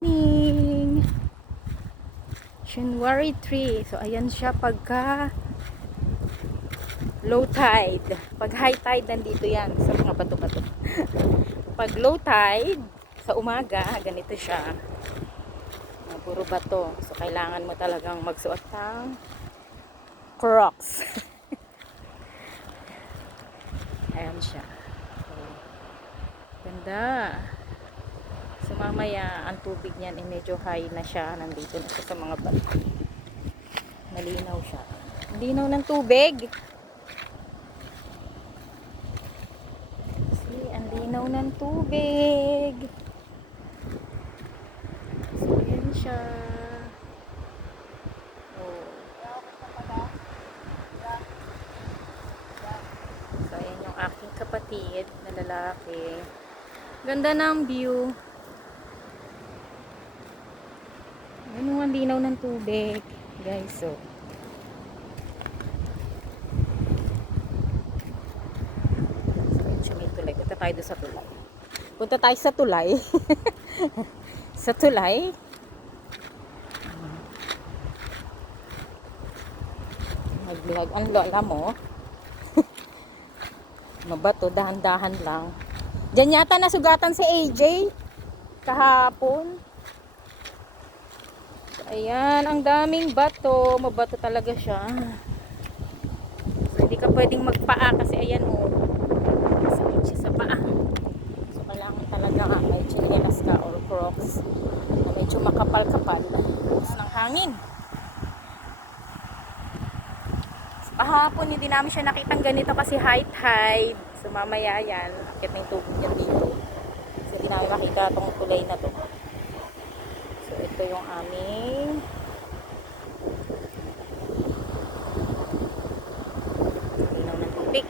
Morning! January 3. So, ayan siya pagka low tide. Pag high tide, nandito yan sa mga bato-bato. Pag low tide, sa umaga, ganito siya. Puro bato. So, kailangan mo talagang magsuot ng Crocs. Ayan siya. So, ganda. So mamaya ang tubig niyan ay medyo high na siya, nandito na siya sa mga bato. Malinaw siya. Linaw ng tubig. See, ang linaw ng tubig. So yan siya. Oh. So ayan yung aking kapatid na lalaki. Ganda ng view. Ano ang linaw ng tubig, guys. So may tulay. Punta tayo doon sa tulay. Punta tayo sa tulay. Sa tulay. Nagbilag ang lola mo. Mabato, dahan-dahan lang. Diyan yata nasugatan si AJ kahapon. Ayan, ang daming bato. Mabato talaga siya. So, hindi ka pwedeng magpaa kasi ayan o. Sakit siya sa paa. So, kailangan talaga may chinelas ka or Crocs na medyo makapal-kapal. Tapos ng hangin. So, kahapon hindi namin siya nakitang ganito kasi high tide. So, mamaya yan. Akit na yung tubig niya dito. So, hindi namin makita itong tulay na to. So, ito yung aming linaw ng tubig.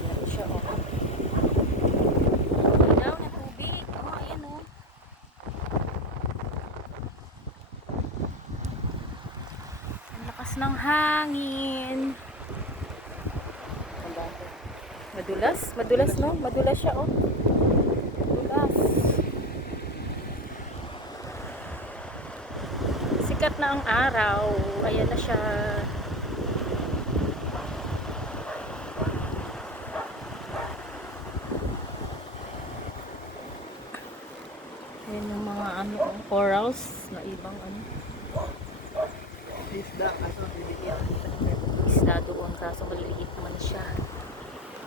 Ayan siya, oh. Linaw ng tubig. Oh, ayan, oh. Ang lakas ng hangin. Madulas. Madulas, no? Madulas siya, oh. Madulas. Sikat na ang araw. Ayan na siya. Ayan yung mga ano, corals na ibang ano. Isda doon, kaso maliliit naman siya.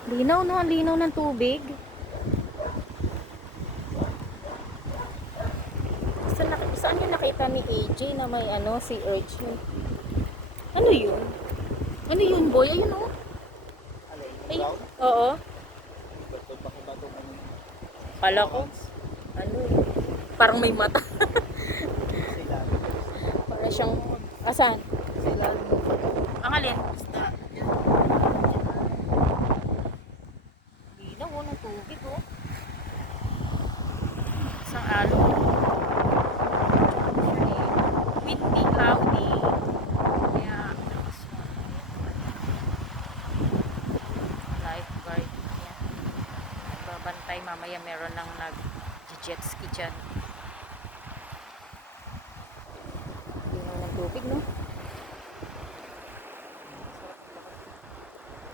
Linaw, no? Ang linaw ng tubig. Saan yung nakita ni AJ na may ano, sea urchin? Ano yun? Ano yun, boy? Ayun, oh. Ay, oo. Kala ko, ano yun? Parang may mata. Parang siyang, asan? Ang alin? Linaw, oh, ng tubig, oh. Isang alo. Windy, cloudy. Kaya, lifeguard. Yan. Nagbabantay. Mamaya meron lang nag-jet ski dyan. Linaw ng tubig, no?